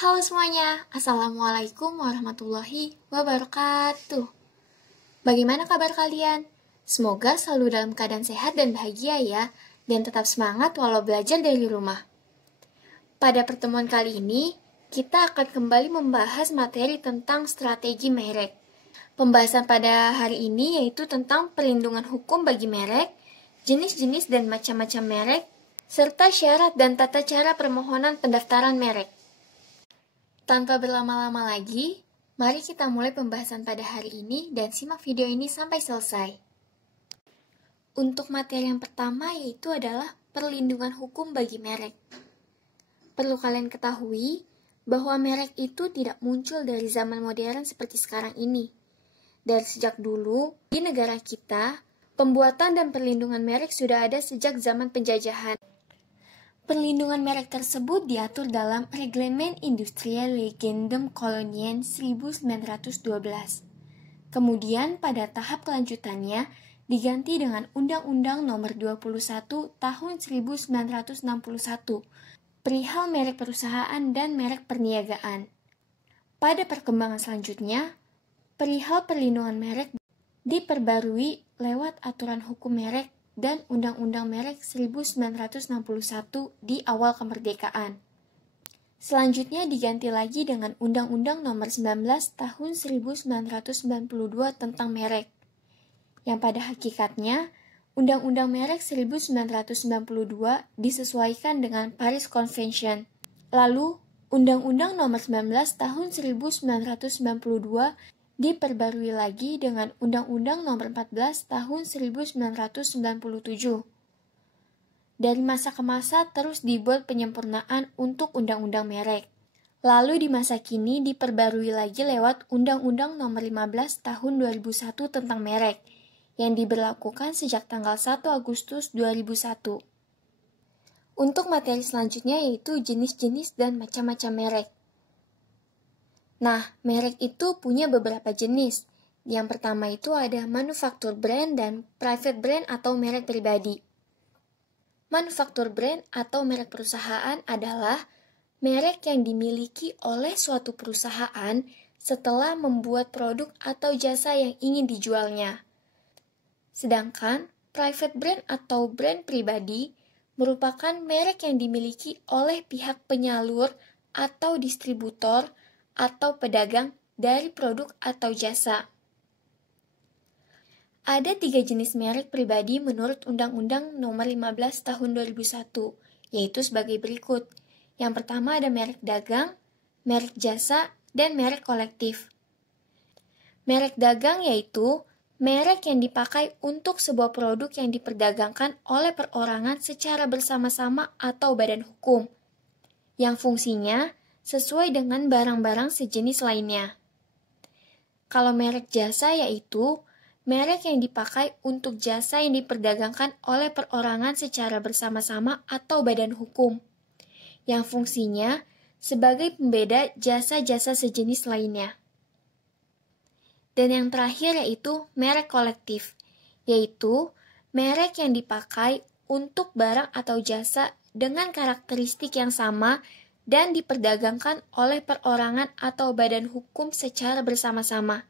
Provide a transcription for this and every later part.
Halo semuanya, Assalamualaikum warahmatullahi wabarakatuh. Bagaimana kabar kalian? Semoga selalu dalam keadaan sehat dan bahagia ya, dan tetap semangat walau belajar dari rumah. Pada pertemuan kali ini, kita akan kembali membahas materi tentang strategi merek. Pembahasan pada hari ini yaitu tentang perlindungan hukum bagi merek, jenis-jenis dan macam-macam merek, serta syarat dan tata cara permohonan pendaftaran merek. Tanpa berlama-lama lagi, mari kita mulai pembahasan pada hari ini dan simak video ini sampai selesai. Untuk materi yang pertama yaitu adalah perlindungan hukum bagi merek. Perlu kalian ketahui bahwa merek itu tidak muncul dari zaman modern seperti sekarang ini. Dari sejak dulu, di negara kita, pembuatan dan perlindungan merek sudah ada sejak zaman penjajahan. Perlindungan merek tersebut diatur dalam Reglement Industriel Legendum Kolonien 1912. Kemudian pada tahap kelanjutannya diganti dengan Undang-Undang Nomor 21 Tahun 1961 perihal merek perusahaan dan merek perniagaan. Pada perkembangan selanjutnya, perihal perlindungan merek diperbarui lewat aturan hukum merek dan Undang-Undang Merek 1961 di awal kemerdekaan. Selanjutnya diganti lagi dengan Undang-Undang Nomor 19 Tahun 1992 tentang merek, yang pada hakikatnya Undang-Undang Merek 1992 disesuaikan dengan Paris Convention. Lalu, Undang-Undang Nomor 19 Tahun 1992 diperbarui lagi dengan Undang-Undang Nomor 14 Tahun 1997. Dari masa ke masa terus dibuat penyempurnaan untuk Undang-Undang Merek. Lalu di masa kini diperbarui lagi lewat Undang-Undang Nomor 15 Tahun 2001 tentang merek, yang diberlakukan sejak tanggal 1 Agustus 2001. Untuk materi selanjutnya yaitu jenis-jenis dan macam-macam merek. Nah, merek itu punya beberapa jenis. Yang pertama itu ada manufaktur brand dan private brand atau merek pribadi. Manufaktur brand atau merek perusahaan adalah merek yang dimiliki oleh suatu perusahaan setelah membuat produk atau jasa yang ingin dijualnya. Sedangkan private brand atau brand pribadi merupakan merek yang dimiliki oleh pihak penyalur atau distributor atau pedagang dari produk atau jasa. Ada 3 jenis merek pribadi menurut Undang-Undang Nomor 15 Tahun 2001, yaitu sebagai berikut. Yang pertama ada merek dagang, merek jasa, dan merek kolektif. Merek dagang yaitu merek yang dipakai untuk sebuah produk yang diperdagangkan oleh perorangan secara bersama-sama atau badan hukum, yang fungsinya sesuai dengan barang-barang sejenis lainnya. Kalau merek jasa yaitu merek yang dipakai untuk jasa yang diperdagangkan oleh perorangan secara bersama-sama atau badan hukum, yang fungsinya sebagai pembeda jasa-jasa sejenis lainnya. Dan yang terakhir yaitu merek kolektif, yaitu merek yang dipakai untuk barang atau jasa dengan karakteristik yang sama dan diperdagangkan oleh perorangan atau badan hukum secara bersama-sama,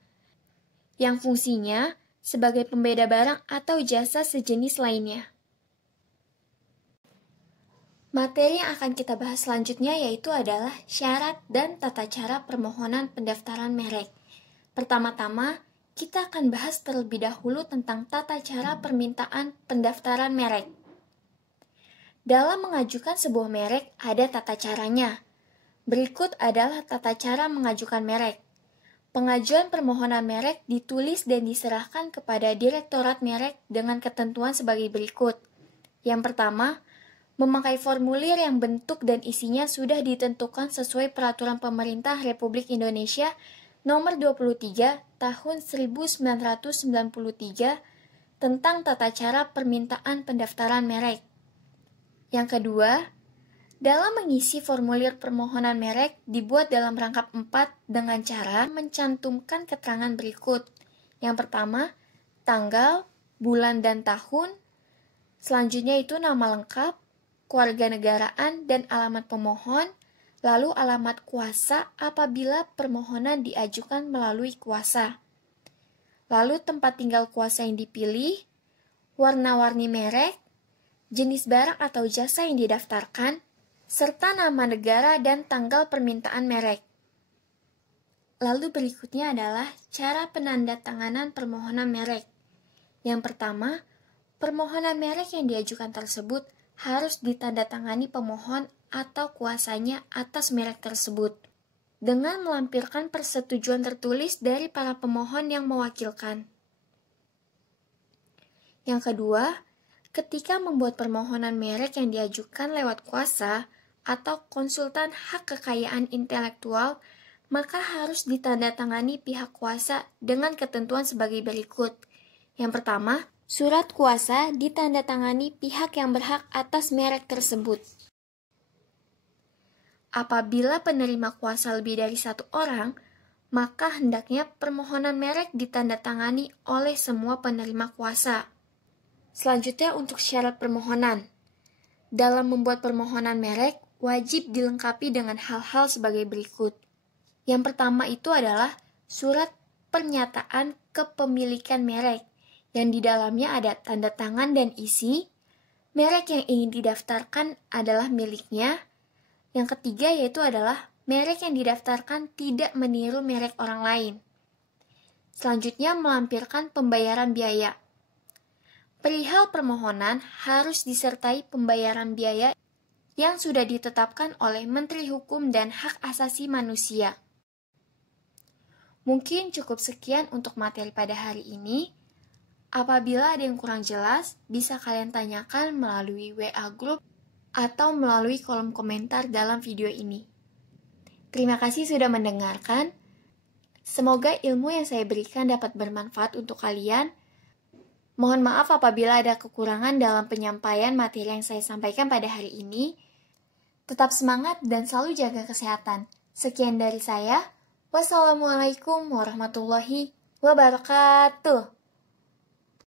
yang fungsinya sebagai pembeda barang atau jasa sejenis lainnya. Materi yang akan kita bahas selanjutnya yaitu adalah syarat dan tata cara permohonan pendaftaran merek. Pertama-tama, kita akan bahas terlebih dahulu tentang tata cara permintaan pendaftaran merek. Dalam mengajukan sebuah merek, ada tata caranya. Berikut adalah tata cara mengajukan merek. Pengajuan permohonan merek ditulis dan diserahkan kepada Direktorat Merek dengan ketentuan sebagai berikut. Yang pertama, memakai formulir yang bentuk dan isinya sudah ditentukan sesuai Peraturan Pemerintah Republik Indonesia Nomor 23 Tahun 1993 tentang tata cara permintaan pendaftaran merek. Yang kedua, dalam mengisi formulir permohonan merek dibuat dalam rangkap 4 dengan cara mencantumkan keterangan berikut. Yang pertama, tanggal, bulan dan tahun. Selanjutnya itu nama lengkap, kewarganegaraan dan alamat pemohon. Lalu alamat kuasa apabila permohonan diajukan melalui kuasa. Lalu tempat tinggal kuasa yang dipilih, warna-warni merek, jenis barang atau jasa yang didaftarkan, serta nama negara dan tanggal permintaan merek. Lalu berikutnya adalah cara penandatanganan permohonan merek. Yang pertama, permohonan merek yang diajukan tersebut harus ditandatangani pemohon atau kuasanya atas merek tersebut, dengan melampirkan persetujuan tertulis dari para pemohon yang mewakilkan. Yang kedua, ketika membuat permohonan merek yang diajukan lewat kuasa atau konsultan hak kekayaan intelektual, maka harus ditandatangani pihak kuasa dengan ketentuan sebagai berikut. Yang pertama, surat kuasa ditandatangani pihak yang berhak atas merek tersebut. Apabila penerima kuasa lebih dari satu orang, maka hendaknya permohonan merek ditandatangani oleh semua penerima kuasa. Selanjutnya untuk syarat permohonan. Dalam membuat permohonan merek, wajib dilengkapi dengan hal-hal sebagai berikut. Yang pertama itu adalah surat pernyataan kepemilikan merek, yang di dalamnya ada tanda tangan dan isi, merek yang ingin didaftarkan adalah miliknya. Yang ketiga yaitu adalah merek yang didaftarkan tidak meniru merek orang lain. Selanjutnya melampirkan pembayaran biaya. Perihal permohonan harus disertai pembayaran biaya yang sudah ditetapkan oleh Menteri Hukum dan Hak Asasi Manusia. Mungkin cukup sekian untuk materi pada hari ini. Apabila ada yang kurang jelas, bisa kalian tanyakan melalui WA Group atau melalui kolom komentar dalam video ini. Terima kasih sudah mendengarkan. Semoga ilmu yang saya berikan dapat bermanfaat untuk kalian. Mohon maaf apabila ada kekurangan dalam penyampaian materi yang saya sampaikan pada hari ini. Tetap semangat dan selalu jaga kesehatan. Sekian dari saya. Wassalamualaikum warahmatullahi wabarakatuh.